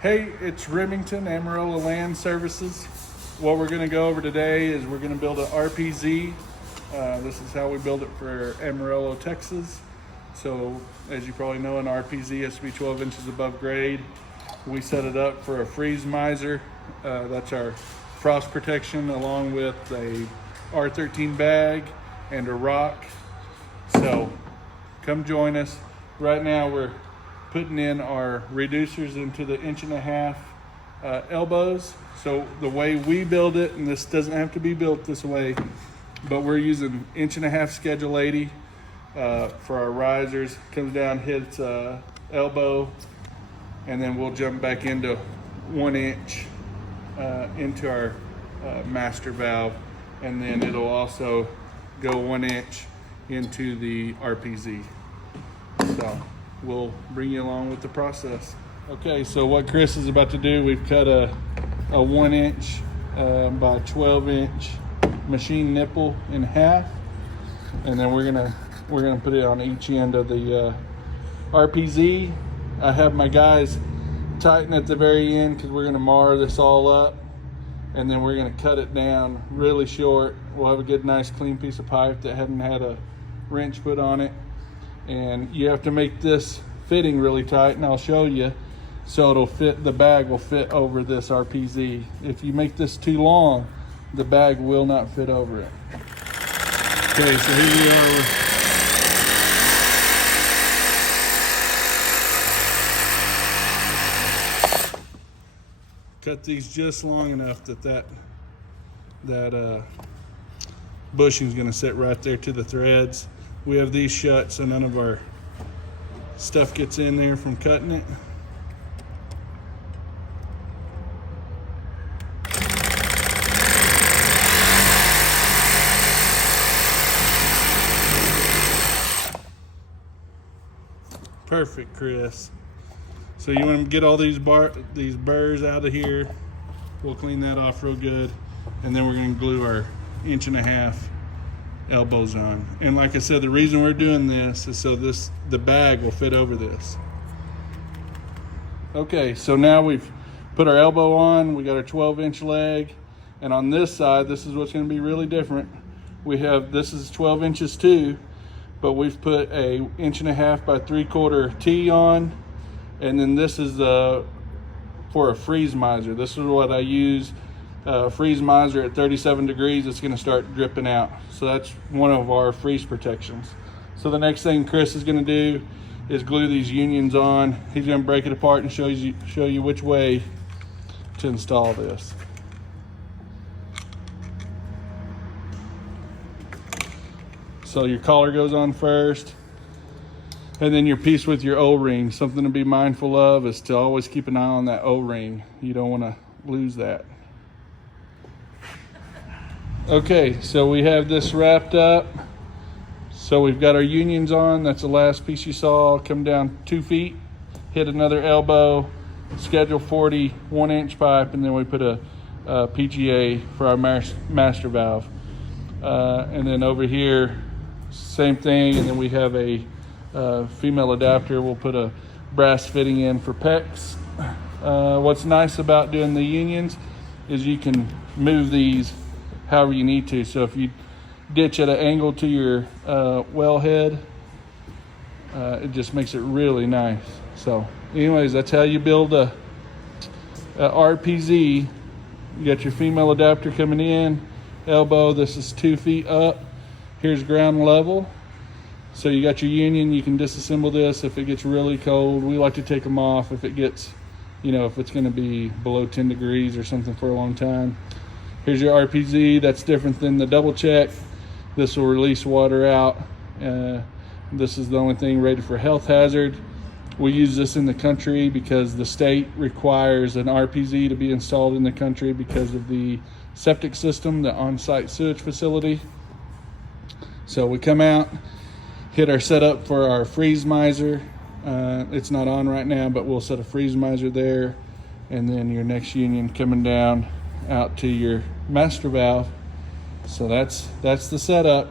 Hey, it's Remington, Amarillo Land Services. What we're going to go over today is we're going to build an RPZ. This is how we build it for Amarillo, Texas. So as you probably know, an RPZ has to be 12 inches above grade. We set it up for a freeze miser. That's our frost protection, along with a R13 bag and a rock. So come join us. Right now we're putting in our reducers into the 1.5 inch elbows. So the way we build it, and this doesn't have to be built this way, but we're using 1.5 inch Schedule 80 for our risers. Comes down, hits elbow, and then we'll jump back into 1 inch into our master valve, and then it'll also go 1 inch into the RPZ. So we'll bring you along with the process. Okay, so what Chris is about to do, we've cut a 1 inch by 12 inch machine nipple in half, and then we're gonna put it on each end of the RPZ. I have my guys tighten at the very end because we're gonna mar this all up, and then we're gonna cut it down really short. We'll have a good, nice, clean piece of pipe that hadn't had a wrench put on it. And you have to make this fitting really tight, and I'll show you, so it'll fit, the bag will fit over this RPZ. If you make this too long, the bag will not fit over it. Okay, so here we are. Cut these just long enough that bushing is going to sit right there to the threads. We have these shut so none of our stuff gets in there from cutting it. Perfect, Chris. So you want to get all these burrs out of here. We'll clean that off real good, and then we're going to glue our 1.5 inch elbows on. And like I said, the reason we're doing this is so the bag will fit over this. Okay, so now we've put our elbow on. We got our 12 inch leg, and on this side, this is what's going to be really different. This is 12 inches too, but we've put a 1.5 inch by 3/4 T on, and then this is for a freeze miser. This is what I use. Freeze miser at 37 degrees, it's going to start dripping out. So that's one of our freeze protections. So the next thing Chris is going to do is glue these unions on. He's going to break it apart and show you which way to install this. So your collar goes on first, and then your piece with your O-ring. Something to be mindful of is to always keep an eye on that O-ring. You don't want to lose that. Okay, so we have this wrapped up. So we've got our unions on. That's the last piece you saw. Come down 2 feet, hit another elbow, Schedule 40 1 inch pipe, and then we put a PGA for our master valve. And then over here, same thing. And then we have a female adapter. We'll put a brass fitting in for PEX. What's nice about doing the unions is you can move these however you need to. So if you ditch at an angle to your wellhead, it just makes it really nice. So anyways, that's how you build a RPZ. You got your female adapter coming in, elbow, this is 2 feet up. Here's ground level. So you got your union, you can disassemble this if it gets really cold. We like to take them off if it gets, if it's gonna be below 10 degrees or something for a long time. Here's your RPZ. That's different than the double check. This will release water out. This is the only thing rated for health hazard. We use this in the country because the state requires an RPZ to be installed in the country because of the septic system, the on-site sewage facility. So we come out, hit our setup for our freeze miser. It's not on right now, but we'll set a freeze miser there. And then your next union coming down out to your master valve. So that's the setup.